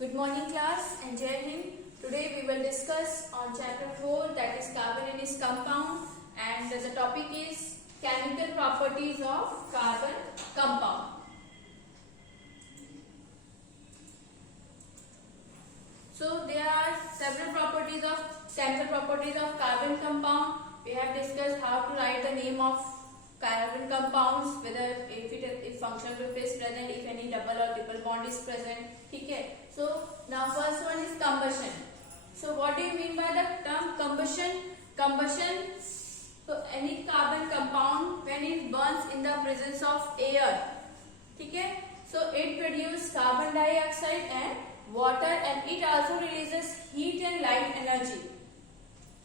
Good morning class and Jai Hind. Today we will discuss on chapter 4, that is carbon and its compound, and the topic is chemical properties of carbon compound. So there are several properties of chemical properties of carbon compound. We have discussed how to write the name of carbon compounds, whether if functional group is present, if any double or triple bond is present. Okay. So now first one is combustion. So what do you mean by the term combustion? Combustion. So any carbon compound when it burns in the presence of air. Okay. So it produces carbon dioxide and water, and it also releases heat and light energy.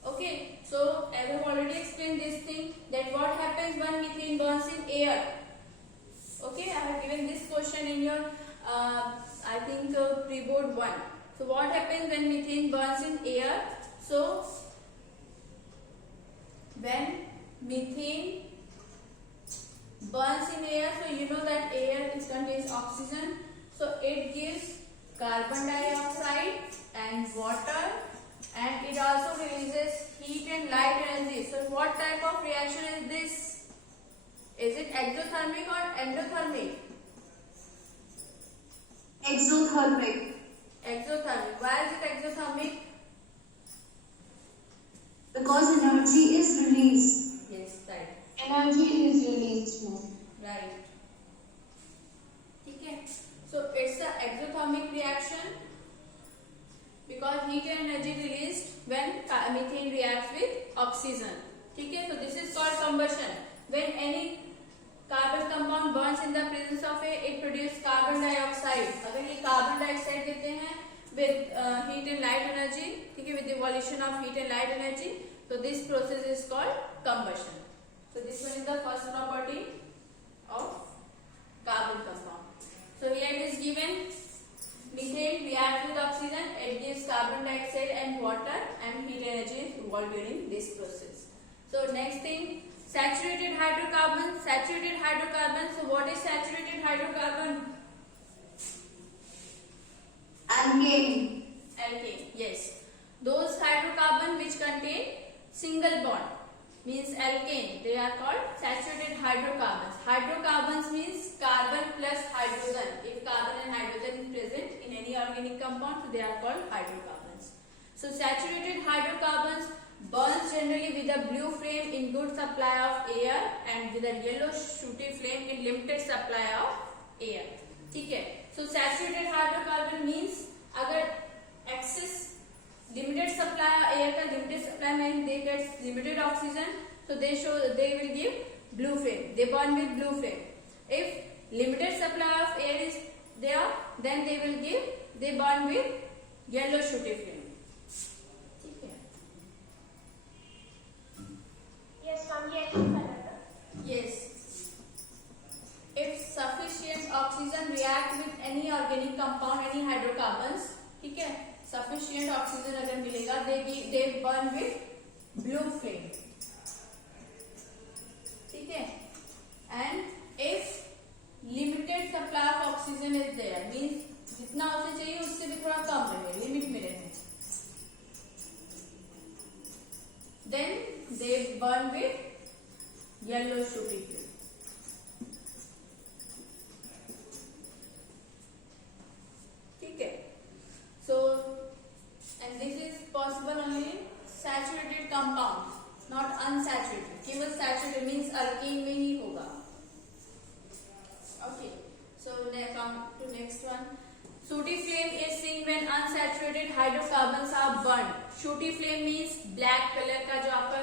Okay, so as I have already explained this thing, that what happens when methane burns in air. Okay, I have given this question in your I think pre-board 1. So what happens when methane burns in air? So when methane burns in air, so you know that air contains oxygen, so it gives carbon dioxide and water, and it also releases heat and light energy. So what type of reaction is this? Is it exothermic or endothermic? Exothermic. Exothermic. Why is it exothermic? Because energy is released. Yes, right. Energy is released. Right. Okay. So it's an exothermic reaction because heat and energy released when methane reacts with oxygen. Okay. So this is called combustion. When any carbon compound burns in the presence of air, it produces carbon dioxide. अगर ये carbon dioxide देते हैं with heat and light energy, ठीक है, with the evolution of heat and light energy, so this process is called combustion. So this one is the first property of carbon compound. So here it is given methane reacts with oxygen, it gives carbon dioxide and water, and heat energy is involved during this process. So next thing, saturated hydrocarbon. Saturated hydrocarbon. So what is saturated hydrocarbon? Alkane. Alkane. Yes. Those hydrocarbon which contain single bond means alkane. They are called saturated hydrocarbons. Hydrocarbons means carbon plus hydrogen. If carbon and hydrogen is present in any organic compound, so they are called hydrocarbons. So saturated hydrocarbons burns generally with a blue flame in good supply of air and with a yellow shooty flame in limited supply of air. ठीक है. So saturated hydrocarbon means अगर excess limited supply air का limited supply means they get limited oxygen, so they will give blue flame. They burn with blue flame. If limited supply of air is there, then they burn with yellow shooty flame. Yes. If sufficient oxygen react with any organic compound, any hydrocarbons, ठीक है, sufficient oxygen अगर मिलेगा, they burn with blue flame. ठीक है. And if limited supply of oxygen is there, means जितना उसे चाहिए उससे भी थोड़ा कम रहे, लिमिट में रहे, then they burn with yellow shooty flame. ठीक है. So and this is possible only in saturated compounds, not unsaturated. केवल saturated means alkane में ही होगा. Okay. So come to next one. Shooty flame is seen when unsaturated hydrocarbons are burned. Shooty flame means black color का जो आपका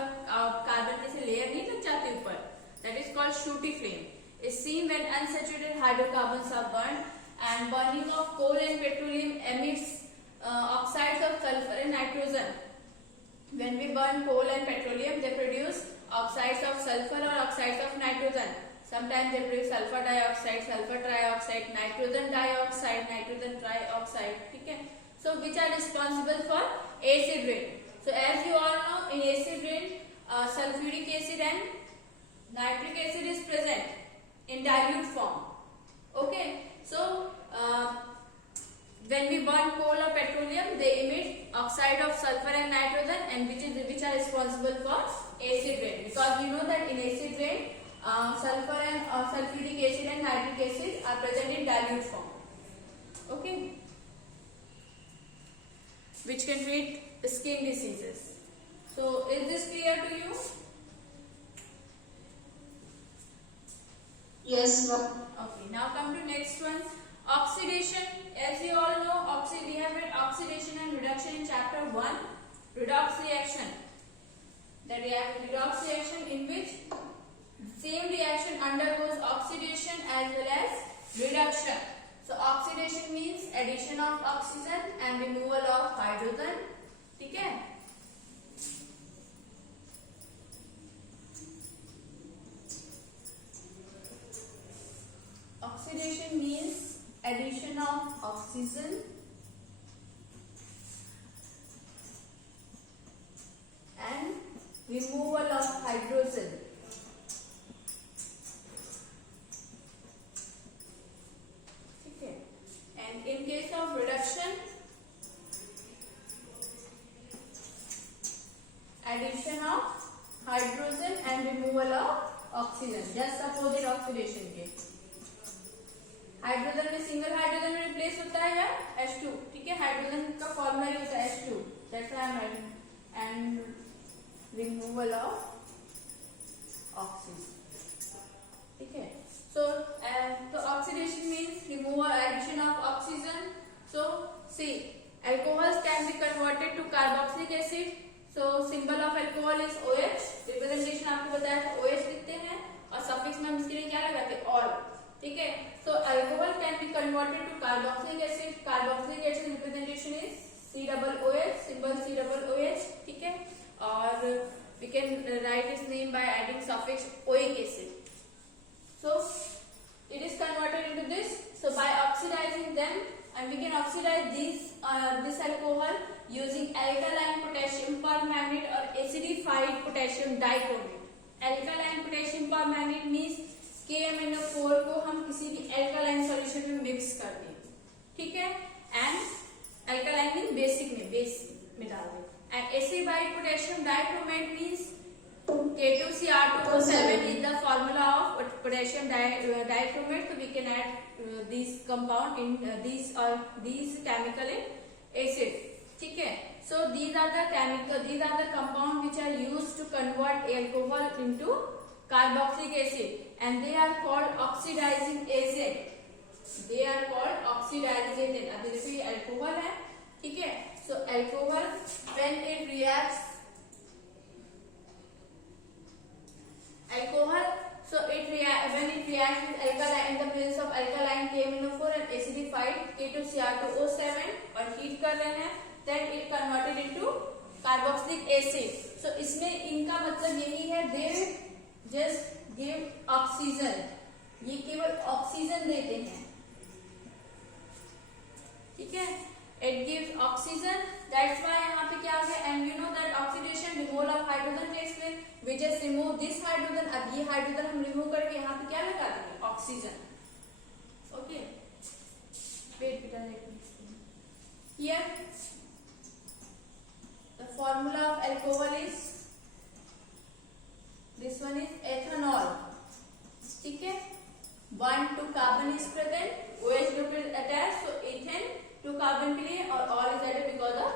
carbon जैसे layer नहीं लग जाती ऊपर, that is called shooty flame. Is seen when unsaturated hydrocarbons are burned, and burning of coal and petroleum emits oxides of sulfur and nitrogen. When we burn coal and petroleum, they produce oxides of sulfur or oxides of nitrogen. Sometimes they produce sulfur dioxide, sulfur trioxide, nitrogen dioxide, nitrogen trioxide. Okay? So which are responsible for acid rain? So as you all know, in acid rain, sulfuric acid and nitric acid is present in dilute form. Okay? So when we burn coal or petroleum, they emit oxide of sulfur and nitrogen, and which are responsible for acid rain. Because you know that in acid rain, sulfur and sulfuric acid and nitric acid are present in dilute form. Okay, which can treat skin diseases. So, is this clear to you? Yes, ma'am. Okay, now come to next one. Oxidation. As you all know, we have read oxidation and reduction in chapter 1. Redox reaction. The redox reaction in which same reaction undergoes oxidation as well as reduction. So oxidation means addition of oxygen and removal of hydrogen. ठीक है? Oxidation means addition of oxygen and removal of hydrogen. Okay. And in case of reduction, addition of hydrogen and removal of oxygen. Just opposite oxidation के. Hydrogen में single hydrogen में replace होता है या H2. ठीक है, हाइड्रोजन का formula ही होता है H2. That's why I am writing. And removal of oxygen. ठीक है, so oxidation means removal addition of oxygen. So see alcohols can be converted to carboxylic acid. so symbol of alcohol is OH. Representation आपको बताया था OH लिखते हैं और suffix में हम इसके लिए क्या लगाते हैं ऑल. ठीक है, so alcohol can be converted to carboxylic acid. Carboxylic acid representation is COOH, symbol COOH. ठीक है, और we can write its name by adding suffix oic acid. So it is converted into this. So by oxidizing them, and we can oxidize this alcohol using alkaline potassium permanganate or acidified potassium dichromate. Alkaline potassium permanganate means KMnO4 को हम किसी भी alkaline solution में mix कर दें. ठीक है, and alkaline mean basic में बेस में डाल दें. And acidified potassium dichromate means K2Cr2O7 is the formula of potassium dichromate. So we can add this compound in these chemical in acid. ठीक है, so these are the compound which are used to convert alcohol into carboxylic acid, and they are called oxidizing agent. They are called oxidizing agent. अब जैसे ये alcohol है, ठीक है, so alcohol when it reacts with alkaline in the presence of alkaline KMnO4 and acidified K2Cr2O7 और heat कर रहे हैं, then it converted into carboxylic acid. So इसमें इनका मतलब यही है, they just give oxygen. ये केवल ऑक्सीजन देते हैं. ठीक है, it gives oxygen. That's why यहाँ पे क्या है, and you know that oxidation removal of hydrogen takes place. We just remove this hydrogen. अब ये हाइड्रोजन हम रिमूव करके यहाँ पे क्या लगा देंगे, oxygen. Okay, wait, let me explain. Here the formula of alcohol is, this one is ethanol. ठीक है, 1 2 carbon is present, OH group is attached, so ethane 2 carbon के लिए और all is added because of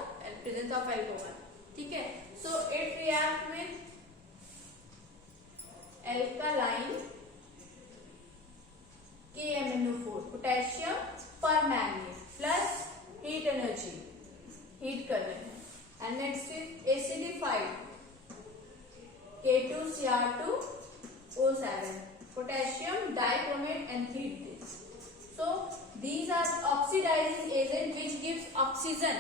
presence of alcohol. ठीक है, so it react with alkaline KMnO4 potassium permanganate plus heat energy, heat कर रहे हैं, and next is acidified K2Cr2O7 potassium dichromate and heat this. So these are oxidizing agent which gives oxygen.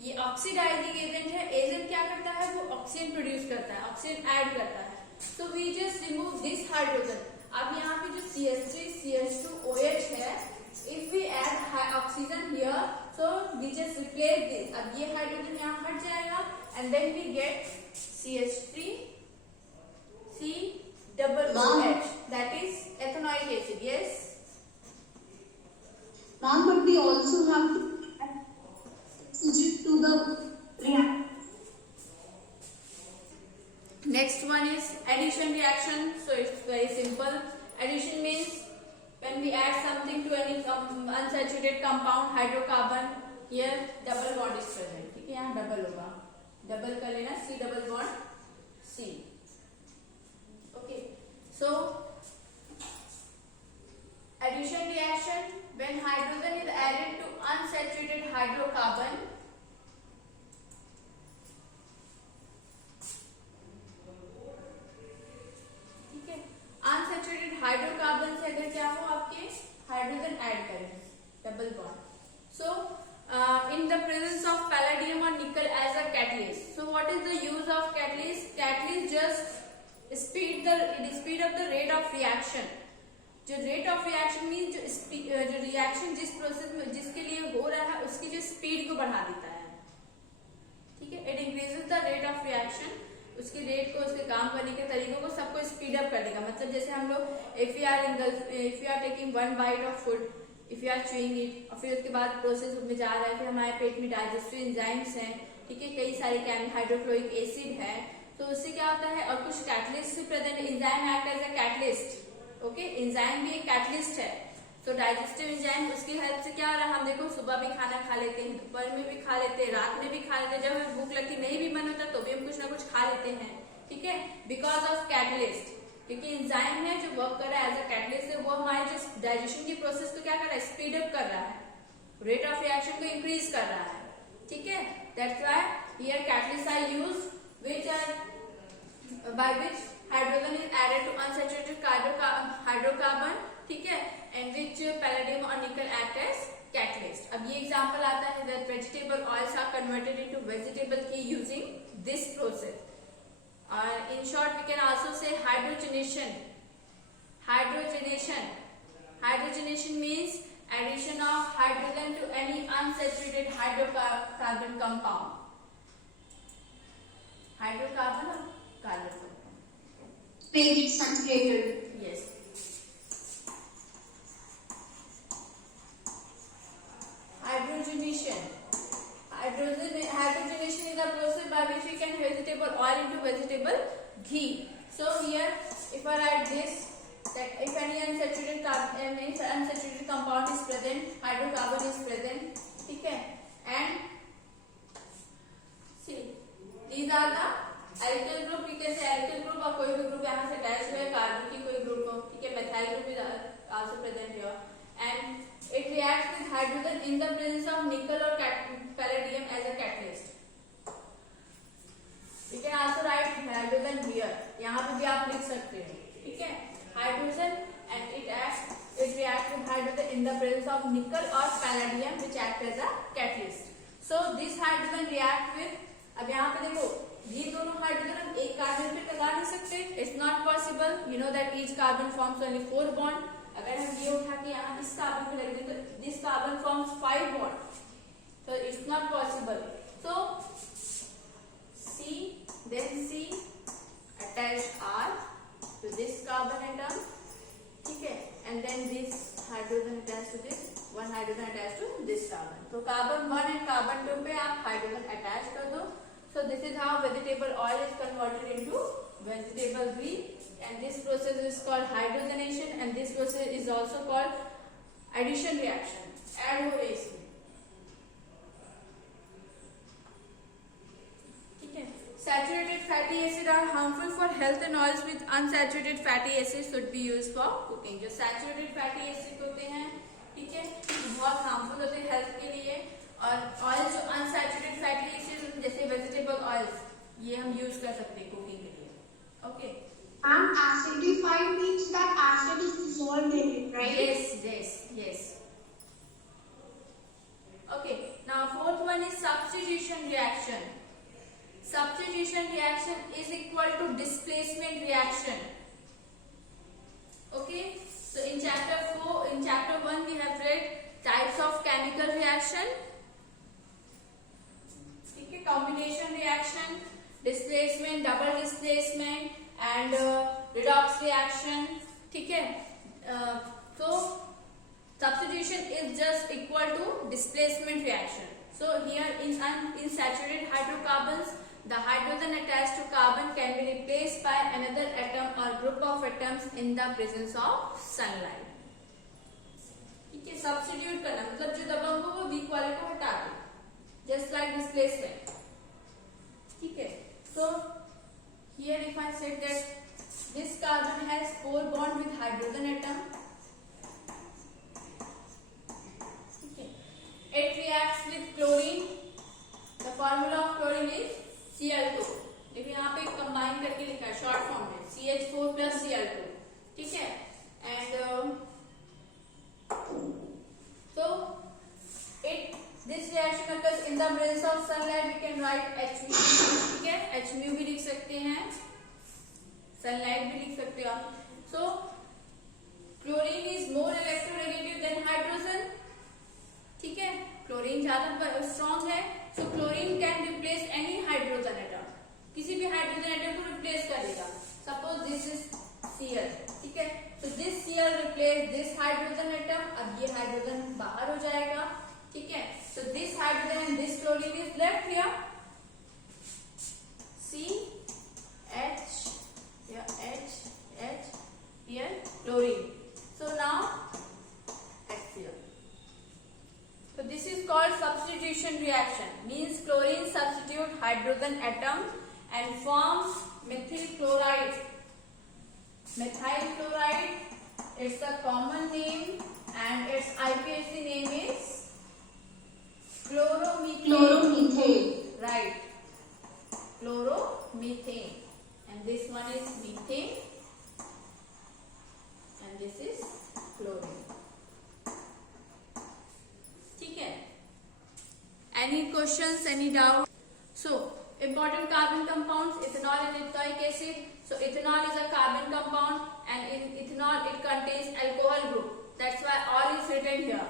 ये oxidizing agent है. agent क्या करता है, वो oxygen produce करता है, ऑक्सीजन ऐड करता है. So we just remove this hydrogen. अब यहाँ पे जो CH3 CH2OH है, if we add oxygen here, so we just replace this. अब ये हाइड्रोजन यहाँ हट जाएगा and then we get CH3 COOH, that is ethanoic acid. Yes, Ma'am, but we also have to subject to the reaction. Next one is addition reaction. So it's very simple. Addition means when we add something to any unsaturated compound hydrocarbon, here double bond is present. ठीक है, यहाँ double होगा, double कर लेना, C double bond C. Okay, so addition reaction, when hydrogen is added to unsaturated hydrocarbon, ठीक है, unsaturated hydrocarbon से अगर क्या हो, आपके हाइड्रोजन ऐड करें, double bond. So in the presence of palladium or nickel as a catalyst. So what is the use of catalyst? Catalyst just speed up the rate of reaction. जो rate of reaction mean जो reaction जिस process में जिसके लिए हो रहा है उसकी जो स्पीड को बढ़ा देता है. ठीक है, it increases the rate of reaction, उसकी रेट को, उसके काम करने के तरीकों को सबको स्पीड अप कर देगा. मतलब जैसे हम लोग if you are taking one bite of food, if you are chewing it, और फिर उसके बाद प्रोसेस में जा रहा है, फिर हमारे पेट में डाइजेस्टिव एंजाइम्स हैं, ठीक है, कई सारे हाइड्रोक्लोरिक एसिड है, तो उससे क्या होता है, और कुछ catalyst present, enzyme act as a catalyst. Okay, enzyme भी एक कैटलिस्ट है. तो डाइजेस्टिव एंजाइम, उसकी हेल्प से क्या हो रहा है, हम देखो सुबह भी खाना खा लेते हैं, दोपहर में भी खा लेते हैं, रात में भी खा लेते हैं, जब हमें भूख लगती नहीं भी मन होता तो भी हम कुछ ना कुछ खा लेते हैं. ठीक है, बिकॉज ऑफ कैटलिस्ट, क्योंकि एंजाइम है जो वर्क कर रहा है एज अ कैटलिस्ट, वो हमारे जो डाइजेशन की प्रोसेस को क्या कर रहा है, स्पीड अप कर रहा है, रेट ऑफ रिएक्शन को इंक्रीज कर रहा है. ठीक है, that's why here catalyst are used which are by which hydrogen is added to unsaturated hydrocarbon. ठीक है, and which palladium or nickel act as catalyst. अब ये example आता है that vegetable oils are converted into vegetable ghee using this process. In short, we can also say hydrogenation. Hydrogenation means addition of hydrogen to any unsaturated hydrocarbon compound. Hydrocarbon or carbon compound? Make it saturated. Yes. Hydrogenation. Hydrogenation is a process by which we can vegetable oil into vegetable ghee. So here, if I write this, that if any unsaturated compound is present, hydrocarbon is present, ठीक है, and see, these are the alkyl group. We can say alkyl group और कोई भी group यहाँ से attach है carbon की कोई ग्रुप हो. ठीक है, methyl group is also present here, and it reacts with hydrogen in the presence of nickel or palladium as a catalyst. We can also write hydrogen here. यहाँ पे भी आप लिख सकते हैं. ठीक है, hydrogen and it reacts with hydrogen in the presence of nickel or palladium which act as a catalyst. So this hydrogen react with, अब यहाँ पे देखो ये दोनों हाइड्रोजन हम एक कार्बन पे लगा नहीं सकते. It's not possible. You know that each carbon forms only 4 bond. अगर हम ये उठा के यहाँ इस कार्बन पे लग दें तो दिस कार्बन फॉर्म्स 5 बॉन्ड, तो it's not possible. So C, then C attach R to this carbon atom. ठीक है, and then this hydrogen attached to this, one hydrogen attached to this carbon. तो carbon 1 and carbon 2 पे आप hydrogen attach कर दो. So this is how vegetable oil is converted into vegetable ghee, and this process is called hydrogenation, and this process is also called addition reaction. Add हो रही इसमें. ठीक है, saturated fatty acid are harmful for health, and oils with unsaturated fatty acids should be used for cooking. जो saturated fatty acid होते हैं, ठीक है, बहुत harmful होते हैं हेल्थ के लिए, और ऑयल जो अनसैचुरेटेड फैटी एसिड जैसे वेजिटेबल ऑयल्स, ये हम यूज कर सकते हैं कुकिंग के लिए. Okay, And acidified means that acid is dissolved in it, right? Yes. Okay, now fourth one is substitution reaction. Substitution reaction is equal to displacement reaction. Okay, so in chapter 1 we have read types of chemical reaction. Combination reaction, displacement, double displacement, and redox reaction. ठीक है, so substitution is just equal to displacement reaction. So here in unsaturated hydrocarbons, the hydrogen attached to carbon can be replaced by another atom or group of atoms in the presence of sunlight. ठीक है, substitute करना मतलब जो दबंग हो वो week वाले को हटा दे, जस्ट लाइक डिस्प्लेसमेंट. ठीक है, so here if I said that this carbon has 4 bond with hydrogen atom. Okay, it reacts with chlorine. The formula of chlorine is Cl2. देखिए यहाँ पे कंबाइन करके लिखा है शॉर्ट फॉर्म में CH4 plus Cl2. ठीक है, and so this reaction occurs in the presence of sunlight. We can write Hmu. ठीक है, Hmu भी लिख सकते हैं, sunlight भी लिख सकते हो आप. So chlorine is more electronegative than hydrogen. ठीक है, क्लोरीन ज्यादा स्ट्रॉन्ग है. So chlorine can replace any hydrogen atom. किसी भी हाइड्रोजन एटम को रिप्लेस करेगा. Suppose this is Cl. ठीक है, so this Cl replace this hydrogen atom. अब ये हाइड्रोजन बाहर हो जाएगा. ठीक है, so this hydrogen and this chlorine is left here. C H, yeah, H here chlorine. So now HCl. So this is called substitution reaction. Means chlorine substitute hydrogen atom and forms methyl chloride. Methyl chloride, it's a common name and its IPAC name is chloromethane. Right, chloromethane. And this one is methane and this is chlorine. ठीक है, any questions, any doubt? So important carbon compounds, ethanol and ethanoic acid. So ethanol is a carbon compound and in ethanol it contains alcohol group. That's why all is written here.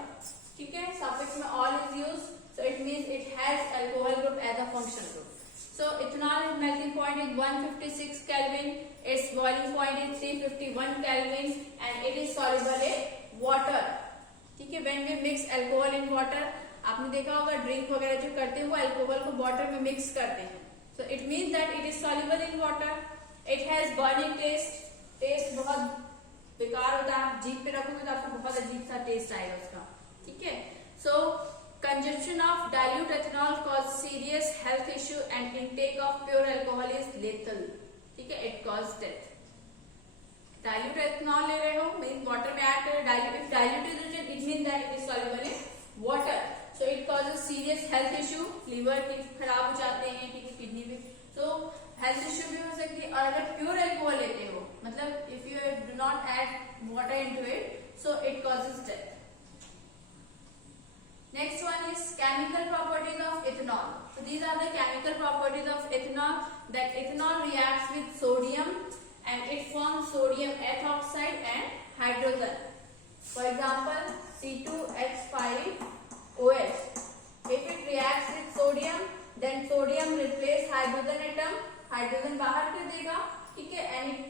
ठीक है, suffix में all is used, so it means it has alcohol group as a functional group. So ethanol is melting point is 156 Kelvin, its boiling point is 351 Kelvin and it is soluble in water. ठीक है, when we mix alcohol in water, आपने देखा होगा drink वगैरह जो करते हैं वो अल्कोहल को वाटर में मिक्स करते हैं. So it means that it is soluble in water. It has burning taste. Taste बहुत बेकार होता है, आप जीभ पे रखोगे तो आपको बहुत अजीब सा टेस्ट आएगा उसका. ठीक है, so consumption of dilute ethanol cause serious health issue and intake of pure alcohol is lethal. ठीक है, it cause death. Dilute ethanol ले रहे हो, मीन वाटर में ऐड कर dilute. If dilute is written it mean that it is soluble in water. So it causes serious health issue. Liver की खराब हो जाते हैं, ठीक है, किडनी भी. सो हेल्थ इशू भी हो सकती है. और अगर प्योर अल्कोहल लेते हो, मतलब if you do not add water into it, so it causes death. Next one is chemical properties of ethanol. So these are the chemical properties of ethanol. That ethanol reacts with sodium and it forms sodium ethoxide and hydrogen. For example, C2H5OH. If it reacts with sodium, then sodium replace hydrogen atom. Hydrogen बाहर कर देगा, ठीक है, and it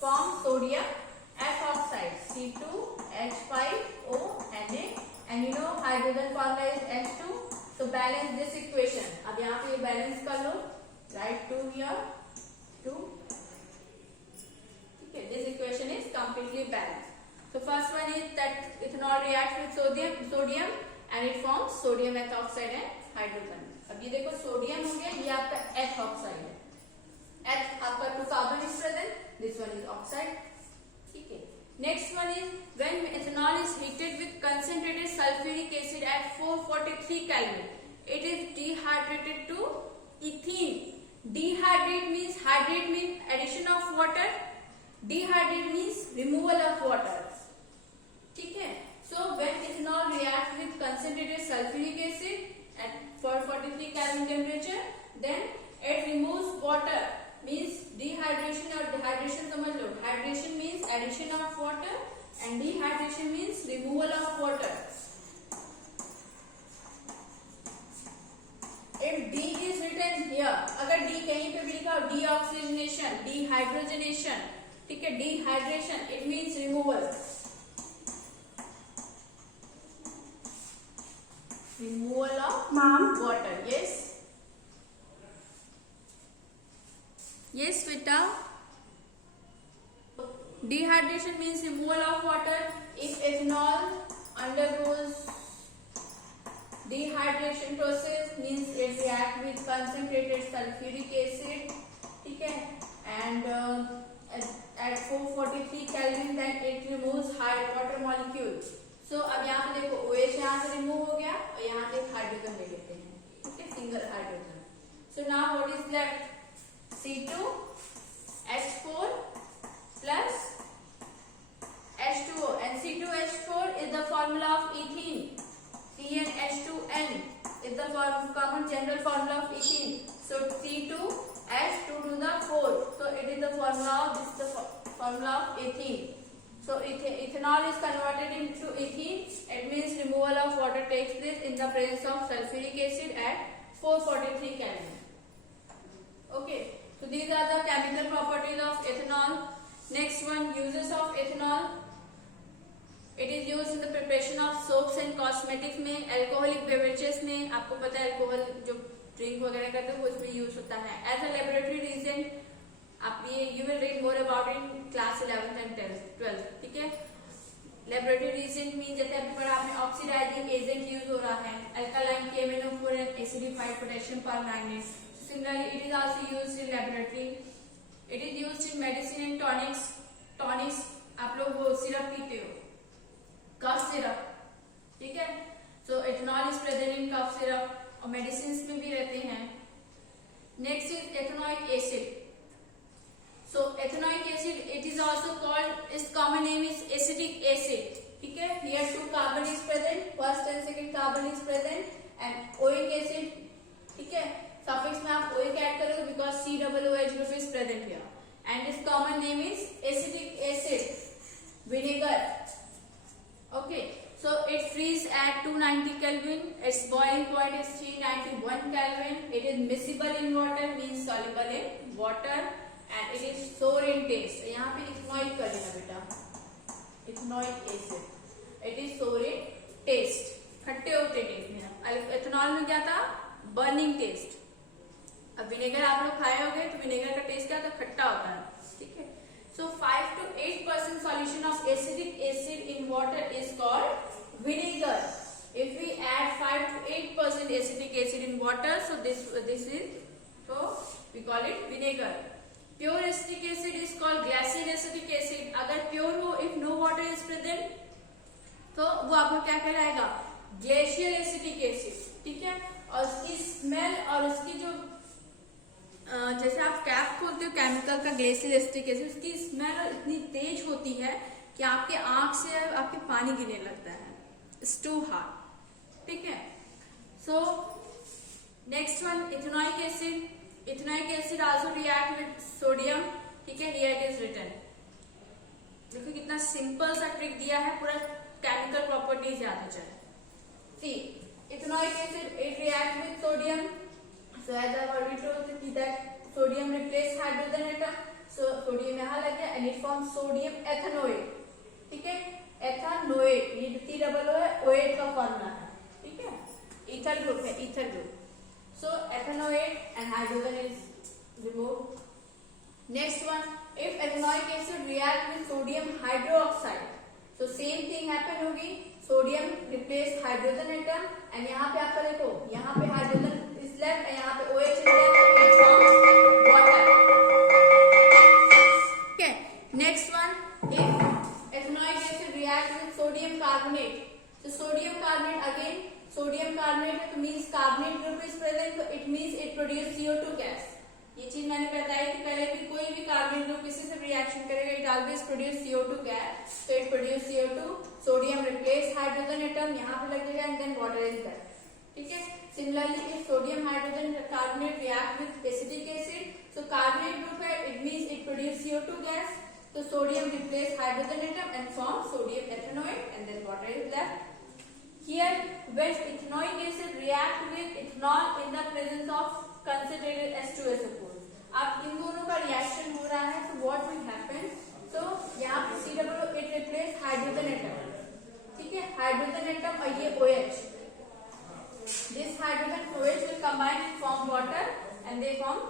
forms sodium ethoxide C2H5O Na. And you know hydrogen formula is H2. So balance this equation. अब यहाँ पे ये balance कर लो. Write 2 here, 2. ठीक है, this equation is completely balanced. So first one is that ethanol reacts with sodium and it forms sodium ethoxide and hydrogen. अब ये देखो sodium हो गया, ये आपका ethoxide है. H आपका 2 carbon is present. This one is oxide. ठीक है. Next one is when ethanol is heated with concentrated sulfuric acid at 443 Kelvin, it is dehydrated to ethene. Dehydrate means, hydrate means addition of water. Dehydrate means removal of water. ठीक है. So when ethanol reacts with concentrated sulfuric acid at 443 Kelvin temperature, then it removes water. Means dehydration or dehydration समझ लो. Hydration means addition of water and dehydration means removal of water. If D is written here, अगर D कहीं पे भी लिखा हो deoxygenation, dehydrogenation, ठीक है, dehydration, it means removal. Removal of Ma'am. water. Yes. Yes, beta. Dehydration means removal of water. If ethanol undergoes dehydration process, means it reacts with concentrated sulfuric acid. ठीक है? And at 443 Kelvin, then it removes high water molecules. So अब यहाँ पे देखो OH यहाँ से remove हो गया और यहाँ से हाइड्रोजन ले लेते हैं. ठीक है? Single hydrogen. So now what is left? C2H4 plus H2O, and C2H4 is the formula of ethene. CnH2n is the common general formula of ethene. So C2H2 to the 4. So it is the formula of this is the formula of ethene. So ethanol is converted into ethene. It means removal of water takes place in the presence of sulfuric acid at 443 Kelvin. Okay. So these are the chemical properties of ethanol. Next one, uses of ethanol. It is used in the preparation of soaps and cosmetics में, alcoholic beverages में. आपको पता है alcohol जो drink वगैरह करते हैं वो इसमें यूज होता है. As a laboratory reagent, आप ये you will read more about it in class 11th and 12th. ठीक है? Laboratory reagent means जैसे अभी पढ़ा आपने oxidizing agent यूज हो रहा है. Alkaline KMnO4 and acidified potassium permanganate. Similarly, it is also used in laboratory. It is used in medicine and tonics. Tonics आप लोग वो सिरप पीते हो, कफ सिरप. ठीक है? So ethanol is present in cough syrup और medicines में भी रहते हैं. Next is ethanoic acid. So ethanoic acid, it is also called, its common name is acetic acid. ठीक है? Here two carbon is present, first and second carbon is present, and oic acid. ठीक है? Suffix में आप oic add करोगे because COOH group is present here, and its common name is acetic acid, vinegar. Okay, so it freezes at 290 Kelvin. Its boiling point is 391 Kelvin. It is miscible in water, means soluble in water, and it is sour in taste. यहाँ पे ethanoic कर लेना बेटा, ethanoic acid. It is sour in taste. खट्टे होते test में. Ethanol में क्या था? Burning test. अब विनेगर आप लोग खाए होंगे तो विनेगर का टेस्ट क्या था? खट्टा होता है. ठीक है? So 5 to 8% solution of acidic acid in water is called vinegar. If we add 5 to 8% acidic acid in water, so this is, so we call it vinegar. Pure acetic acid is called glacial acetic acid. अगर pure हो, if no water is present, तो वो आपको क्या कहलाएगा? Glacial acetic acid. ठीक है? और उसकी स्मेल और उसकी जो जैसे आप कैप खोलते हो केमिकल का ग्लेशियल एसिटिक एसिड, उसकी स्मेल इतनी तेज होती है कि आपके आंख से आपके पानी गिरने लगता है. It's too hard. ठीक है? So next one, ethanoic acid. Ethanoic acid also react with sodium. ठीक है? Here it is written. देखो कितना सिंपल सा ट्रिक दिया है, पूरा केमिकल प्रॉपर्टीज याद हो जाए. See ethanoic acid, it react with sodium. So as I already told you that sodium replaces hydrogen atom. So sodium यहाँ लग गया and it forms sodium ethanoate. ठीक है? Ethanoate, ये T डबल O है, OH का फॉर्मूला है. ठीक है? Ethyl ग्रुप है, ethyl group. So ethanoate and hydrogen is removed. Next one, if ethanoic acid react with sodium hydroxide, so same thing happen होगी. Sodium replace hydrogen atom and यहाँ पे आपका देखो, यहाँ पे हाइड्रोजन इज लेफ्ट एंड यहाँ पे OH is left. It forms water. ठीक है? Next one, if ethanoic acid react with sodium carbonate, तो sodium carbonate, again sodium carbonate है तो means carbonate group is present, तो it means it produce CO2 gas. ये चीज मैंने बताई कि पहले भी कोई भी कार्बोनेट ग्रुप किसी से रिएक्शन करेगा, it always produce CO2 gas. तो it produce CO2. Sodium replace hydrogen atom, यहाँ पे लगेगा and then water is there. ठीक है? Similarly if sodium hydrogen carbonate react with acetic acid, so carbonate group है, it means it produce CO2 gas. तो sodium replace hydrogen atom and form sodium ethanoate and then water is left. Here, when ethanoic acid react with ethanol in the presence of concentrated H2SO4, अब इन दोनों का reaction हो रहा है, so what will happen? So यहाँ पे COO it replace hydrogen atom. ठीक है? हाइड्रोजन एटम और ये OH. hydrogen fluids will combine and form water and they form